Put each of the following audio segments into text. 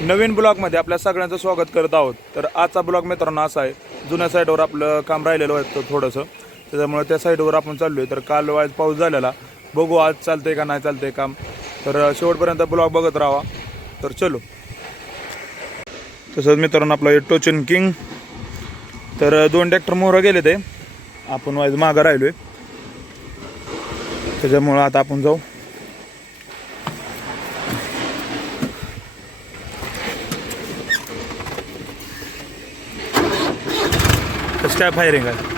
नवीन ब्लॉगमध्ये आपल्या सगळ्यांचं स्वागत करत आहोत. तर आजचा ब्लॉग मित्रांनो असा आहे, जुन्या साईडवर आपलं काम राहिलेलं होतं थोडंसं, त्याच्यामुळे त्या साईडवर आपण चाललो आहे. तर काल वाज पाऊस झालेला, बघू आज चालतंय का नाही चालतंय काम. तर शेवटपर्यंत ब्लॉग बघत राहा. तर चलो. तसंच मित्रांनो आपलं टोचन किंग, तर 2 ट्रॅक्टर मोहरं गेले ते, आपण वाज मागं राहिलो आहे, त्याच्यामुळं आता आपण जाऊ. कसं काय फायरिंग आहे.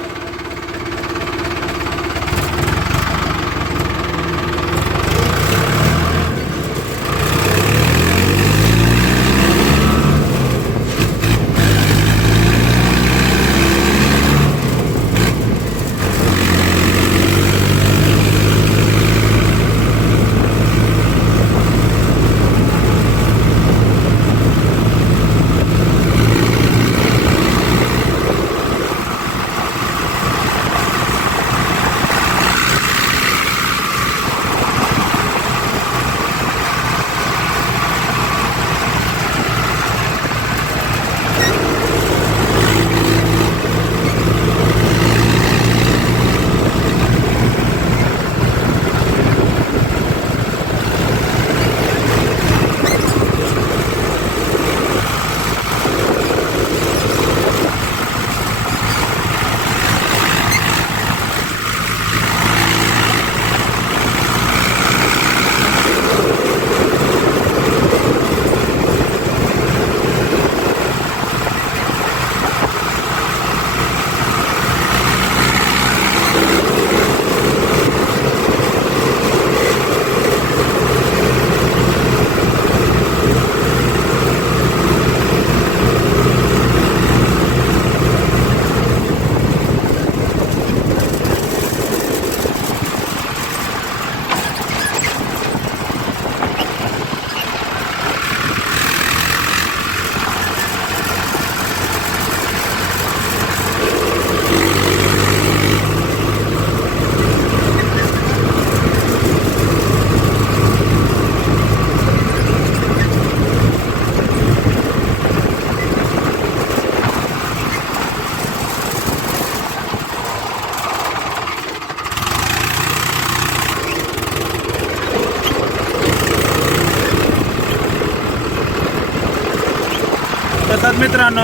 तसंच मित्रांनो,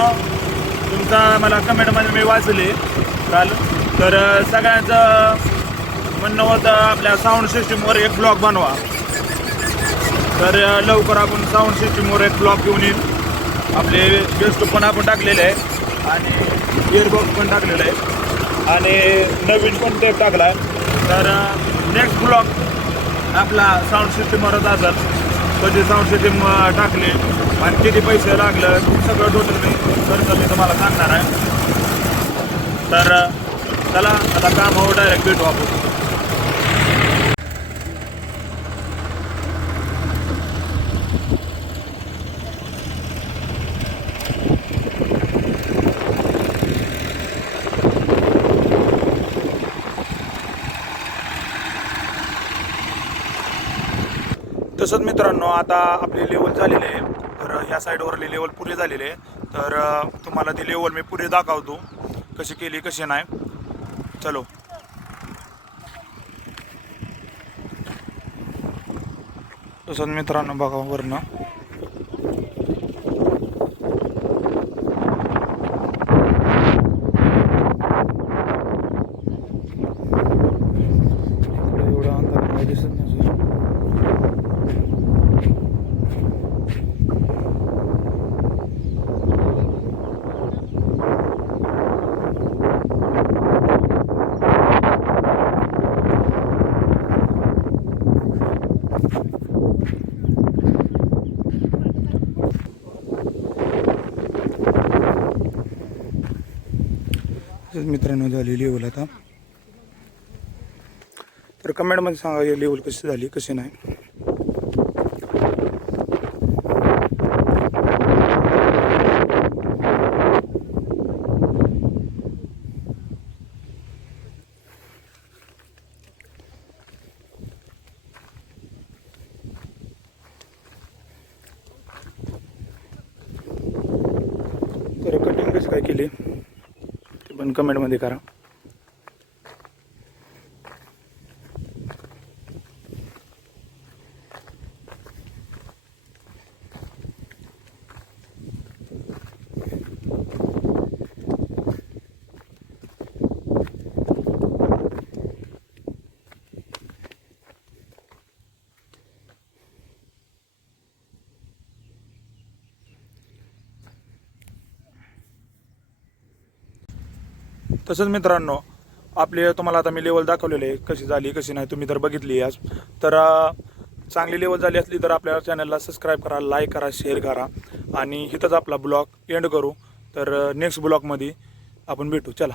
तुमचा मला कमेंटमध्ये मी वाचले काल, तर सगळ्यांचं म्हणणं होतं आपल्या साऊंड सिस्टीमवर एक ब्लॉग बनवा. तर लवकर आपण साऊंड सिस्टीमवर एक ब्लॉग घेऊन येईल. आपले गेस्ट पण आपण टाकलेले आहे आणि इयरबॉक्स पण टाकलेलं आहे आणि नवीन पण टेप टाकला आहे. तर नेक्स्ट ब्लॉग आपला साऊंड सिस्टीमवरच असेल. कधी साऊंड सिस्टीम टाकले आणि किती पैसे लागलं सगळं टोटल मी खर्च मी तुम्हाला सांगणार आहे. तर चला आता कामावर डायरेक्ट भेटू आपण. तसंच मित्रांनो, आता आपली लेवल झालेली आहे. तर ह्या साईडवरली लेवल पुरी झालेली आहे. तर तुम्हाला ती लेवल मी पुरी दाखवतो कशी केली कशी नाही. चलो. तसंच मित्रांनो बघा वरनं एवढा अंतर काही दिसत नसेल. मित्रांनो झाली लेवल आता. तर कमेंटमध्ये सांगा ही लेवल कशी झाली कशी नाही. कशी काय केली ते पण कमेंटमध्ये करा. तसंच मित्रांनो, आपले तुम्हाला आता मी लेवल दाखवलेले आहे, कशी झाली कशी नाही तुम्ही तर बघितली आज. तर चांगली लेवल झाली असली तर आपल्या चॅनलला सबस्क्राईब करा, लाईक करा, शेअर करा आणि इथंच आपला ब्लॉग एंड करू. तर नेक्स्ट ब्लॉगमध्ये आपण भेटू. चला.